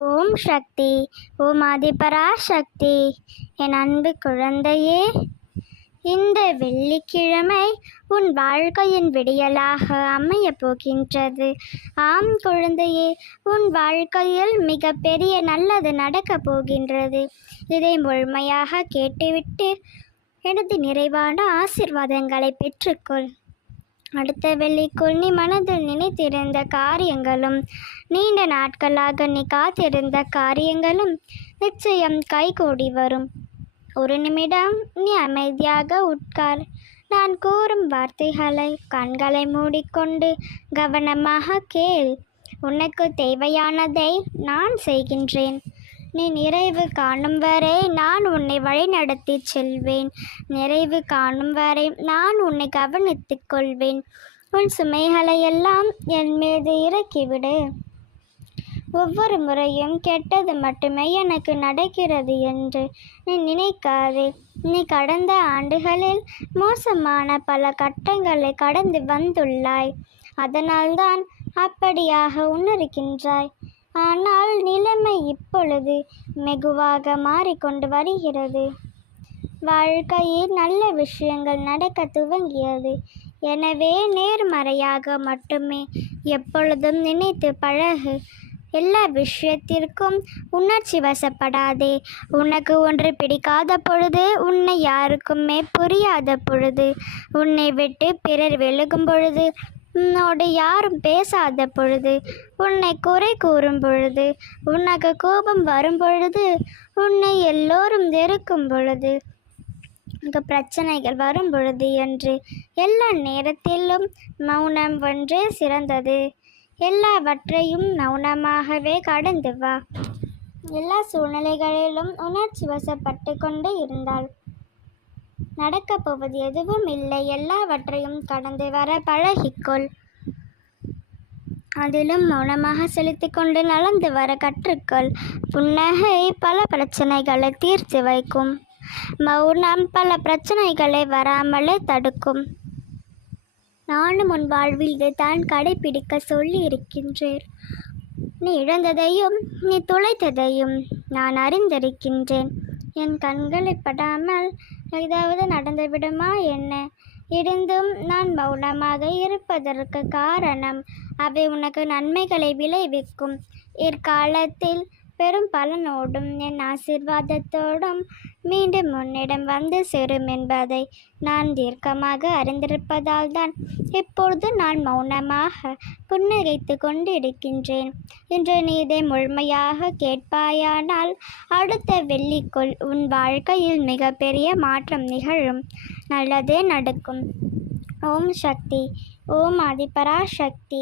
ஓம் சக்தி ஓம் ஆதிபராசக்தி என் அன்பு குழந்தையே இந்த வெள்ளிக்கிழமை உன் வாழ்க்கையின் விடியலாக அமையப் போகின்றது. ஆம் குழந்தையே உன் வாழ்க்கையில் மிக பெரிய நல்லது நடக்கப் போகின்றது. இதை முழுமையாக கேட்டுவிட்டு எனது நிறைவான ஆசிர்வாதங்களை பெற்றுக்கொள். அடுத்த வெள்ளிக்குள் நீ மனதில் நினைத்திருந்த காரியங்களும் நீண்ட நாட்களாக நீ காத்திருந்த காரியங்களும் நிச்சயம் கைகூடி வரும். ஒரு நிமிடம் நீ அமைதியாக உட்கார். நான் கூறும் வார்த்தைகளை கண்களை மூடிக்கொண்டு கவனமாக கேள். உனக்கு தேவையானதை நான் செய்கின்றேன். நீ நிறைவு காணும் வரை நான் உன்னை வழிநடத்தி செல்வேன். நிறைவு காணும் வரை நான் உன்னை கவனித்துக் கொள்வேன். உன் சுமைகளை எல்லாம் என் மீது இறக்கிவிடு. ஒவ்வொரு முறையும் கெட்டது மட்டுமே எனக்கு நடக்கிறது என்று நீ நினைக்காதே. நீ கடந்த ஆண்டுகளில் மோசமான பல கட்டங்களை கடந்து வந்துள்ளாய். அதனால்தான் அப்படியாக உணர்கின்றாய். ஆனால் நிலைமை இப்பொழுது மெகுவாக மாறிக்கொண்டு வருகிறது. வாழ்க்கையில் நல்ல விஷயங்கள் நடக்க துவங்கியது. எனவே நேர்மறையாக மட்டுமே எப்பொழுதும் நினைத்து பழகு. எல்லா விஷயத்திற்கும் உணர்ச்சி வசப்படாதே. உனக்கு ஒன்று பிடிக்காத பொழுது உன்னை யாருக்குமே புரியாத பொழுது உன்னை விட்டு பிறர் விலகும் பொழுது உன்னோடு யாரும் பேசாத பொழுது உன்னை குறை கூறும் பொழுது உனக்கு கோபம் வரும் பொழுது உன்னை எல்லோரும் வெறுக்கும் பொழுது உனக்கு பிரச்சனைகள் வரும் பொழுது என்று எல்லா நேரத்திலும் மௌனம் ஒன்றே சிறந்தது. எல்லாவற்றையும் மௌனமாகவே கடந்து வா. எல்லா சூழ்நிலைகளிலும் உணர்ச்சி வசப்பட்டு கொண்டு இருந்தாள் நடக்கப் போவது எதுவும் இல்லை. எல்லாவற்றையும் கடந்து வர பழகிக்கொள். அதிலும் மௌனமாக செலுத்திக் கொண்டு நடந்து வர கற்றுக்கொள். புன்னகை பல பிரச்சனைகளை தீர்த்து வைக்கும். மௌனம் பல பிரச்சனைகளை வராமலே தடுக்கும். நானும் உன் வாழ்வில் இதைத்தான் கடைபிடிக்க சொல்லி இருக்கின்றேன் நீ இழந்ததையும் நீ துளைத்ததையும் நான் அறிந்திருக்கின்றேன். என் கண்களை படாமல் ஏதாவது நடந்துவிடுமா என்ன? இருந்தும் நான் மௌனமாக இருப்பதற்கு காரணம் அவை உனக்கு நன்மைகளை விளைவிக்கும். இக்காலத்தில் பெரும் பலனோடும் என் ஆசிர்வாதத்தோடும் மீண்டும் உன்னிடம் வந்து சேரும் என்பதை நான் தீர்க்கமாக அறிந்திருப்பதால் தான் இப்பொழுது நான் மௌனமாக புன்னகைத்து கொண்டு இருக்கின்றேன் இன்று நீ இதை முழுமையாக கேட்பாயானால் அடுத்த வெள்ளிக்குள் உன் வாழ்க்கையில் மிகப்பெரிய மாற்றம் நிகழும். நல்லதே நடக்கும். ஓம் சக்தி. ஓம் ஆதிபராசக்தி.